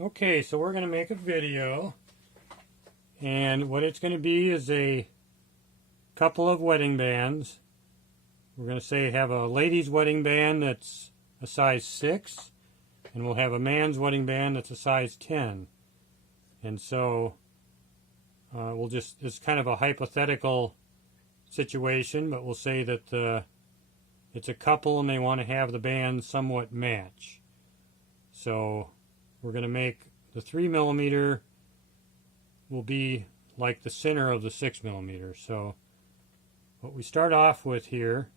Okay, so we're going to make a video, and what it's going to be is a couple of wedding bands. We're going to say have a ladies' wedding band that's a size 6, and we'll have a man's wedding band that's a size 10. And so it's kind of a hypothetical situation, but we'll say that it's a couple and they want to have the bands somewhat match. So we're going to make the 3mm will be like the center of the 6mm. So what we start off with here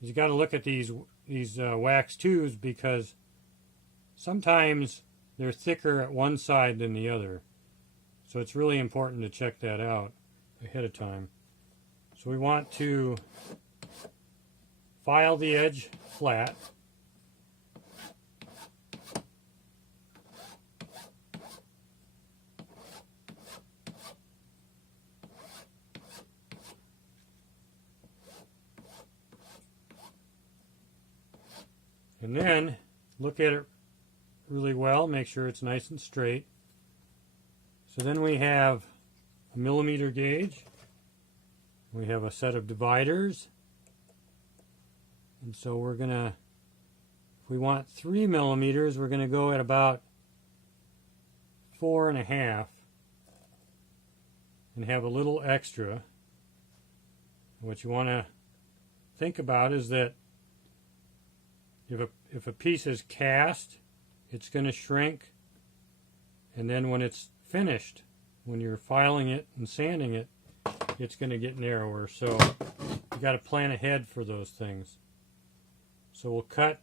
is you got to look at these wax tubes, because sometimes they're thicker at one side than the other. So it's really important to check that out ahead of time. So we want to file the edge flat. And then look at it really well, make sure it's nice and straight. So then we have a millimeter gauge. We have a set of dividers. And so we're gonna, if we want 3mm, we're gonna go at about 4.5 and have a little extra. And what you want to think about is that if a piece is cast, it's going to shrink, and then when it's finished, when you're filing it and sanding it, it's going to get narrower. So you got to plan ahead for those things. So we'll cut.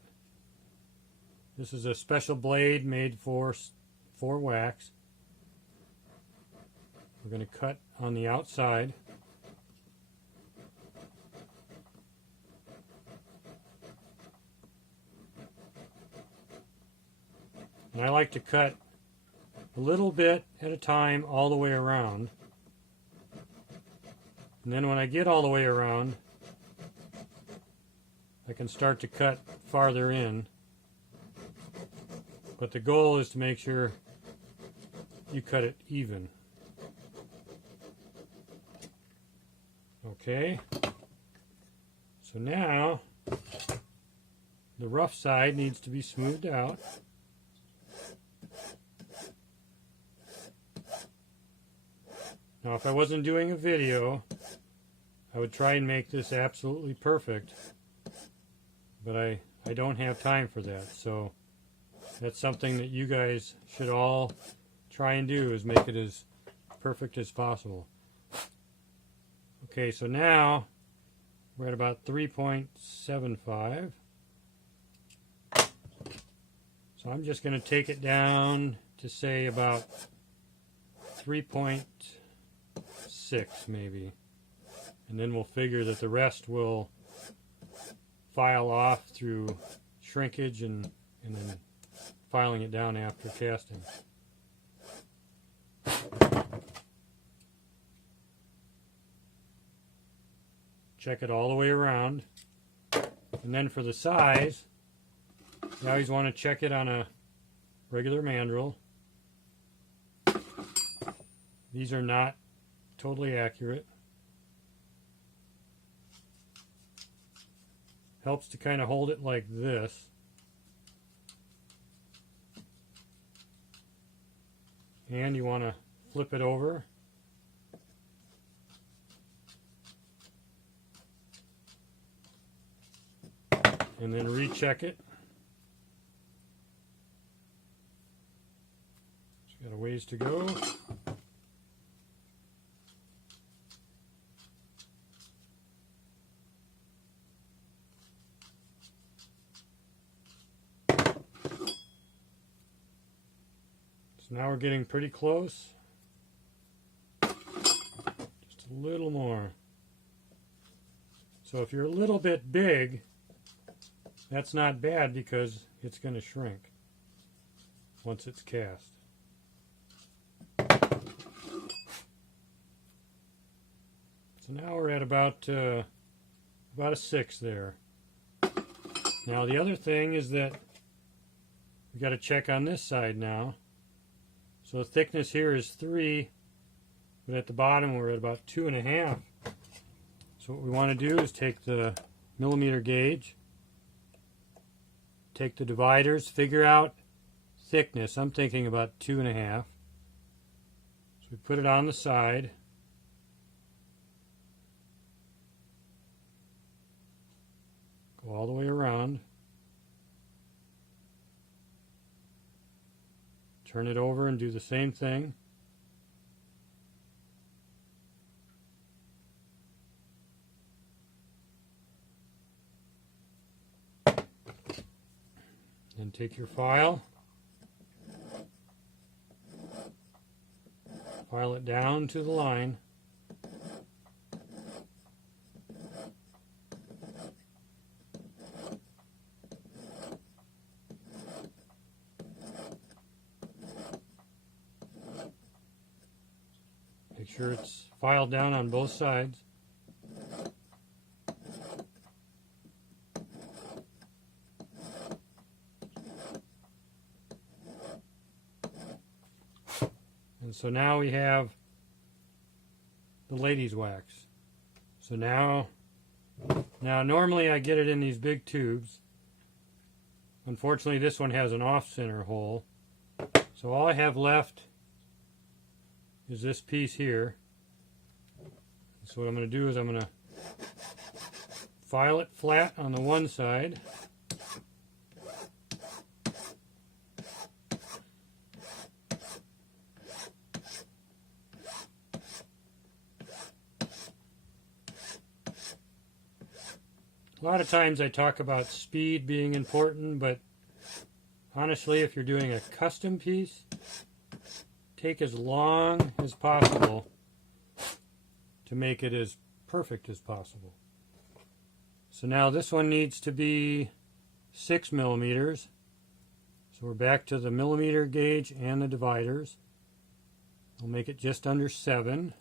This is a special blade made for wax. We're going to cut on the outside. And I like to cut a little bit at a time all the way around. And then when I get all the way around, I can start to cut farther in. But the goal is to make sure you cut it even. Okay. So now the rough side needs to be smoothed out. Now, if I wasn't doing a video, I would try and make this absolutely perfect, but I don't have time for that. So that's something that you guys should all try and do, is make it as perfect as possible. Okay, so now we're at about 3.75. So I'm just going to take it down to say about 3.6 maybe, and then we'll figure that the rest will file off through shrinkage and then filing it down after casting. Check it all the way around, and then for the size, you always want to check it on a regular mandrel. These are not totally accurate. Helps to kind of hold it like this. And you want to flip it over. And then recheck it. It's got a ways to go. So now we're getting pretty close. Just a little more. So if you're a little bit big, that's not bad, because it's going to shrink once it's cast. So now we're at about a 6 there. Now the other thing is that we got to check on this side now. So the thickness here is 3, but at the bottom we're at about 2.5. So what we want to do is take the millimeter gauge, take the dividers, figure out thickness. I'm thinking about 2.5. So we put it on the side. Go all the way around. Turn it over and do the same thing. Then take your file, file it down to the line. Make sure it's filed down on both sides. And so now we have the ladies' wax. So now normally I get it in these big tubes. Unfortunately, this one has an off-center hole. So all I have left is this piece here. So what I'm going to do is I'm going to file it flat on the one side. A lot of times I talk about speed being important, but honestly, if you're doing a custom piece, take as long as possible to make it as perfect as possible. So now this one needs to be 6 millimeters. So we're back to the millimeter gauge and the dividers. We'll make it just under 7.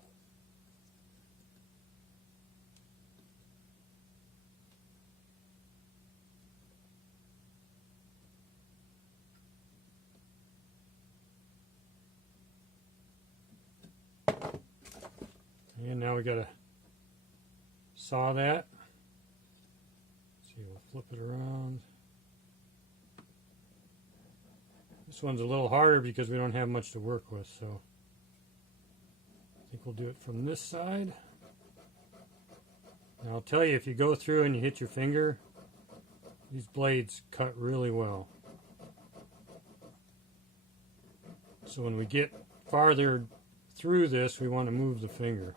And now we got to saw that. Let's see, we'll flip it around. This one's a little harder because we don't have much to work with, so I think we'll do it from this side. Now I'll tell you, if you go through and you hit your finger, these blades cut really well. So when we get farther through this, we want to move the finger.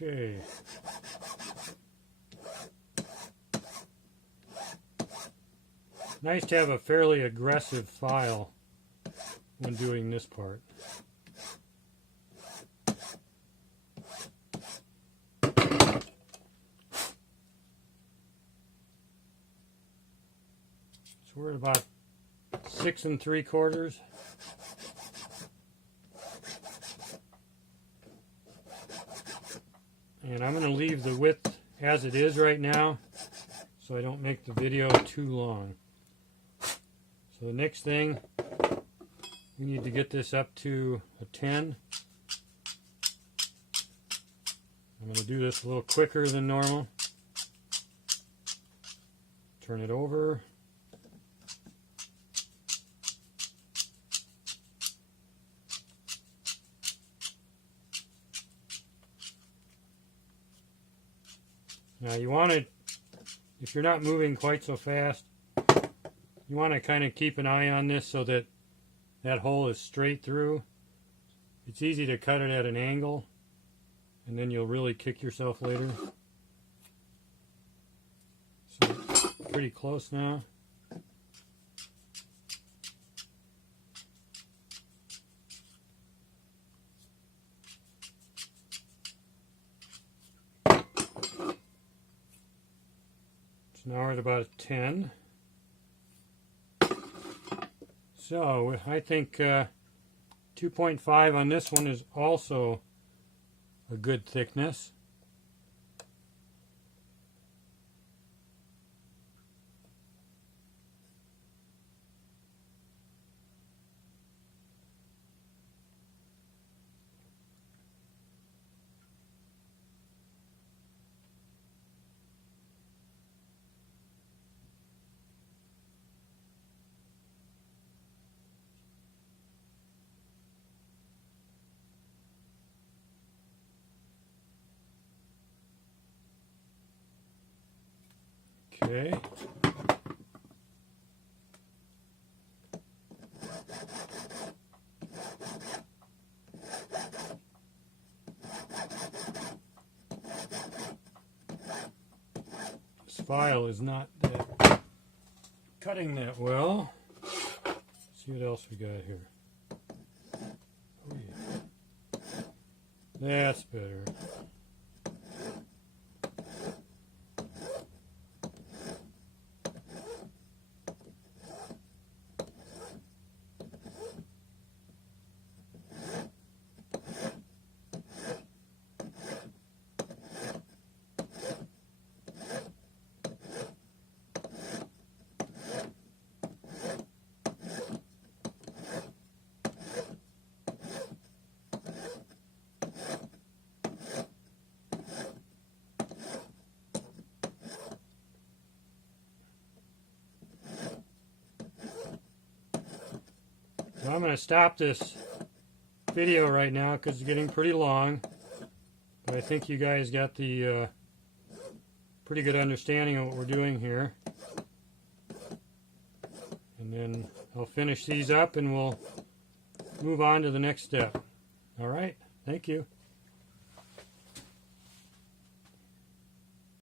Okay. Nice to have a fairly aggressive file when doing this part. So we're at about 6 3/4. And I'm going to leave the width as it is right now so I don't make the video too long. So the next thing, we need to get this up to a 10. I'm going to do this a little quicker than normal. Turn it over. Now you want to, if you're not moving quite so fast, you want to kind of keep an eye on this so that that hole is straight through. It's easy to cut it at an angle, and then you'll really kick yourself later. So pretty close now. So now we're at about a 10. So I think 2.5 on this one is also a good thickness. Okay. This file is not cutting that well. Let's see what else we got here. Oh, yeah. That's better. So I'm going to stop this video right now because it's getting pretty long. But I think you guys got the pretty good understanding of what we're doing here. And then I'll finish these up and we'll move on to the next step. All right, thank you.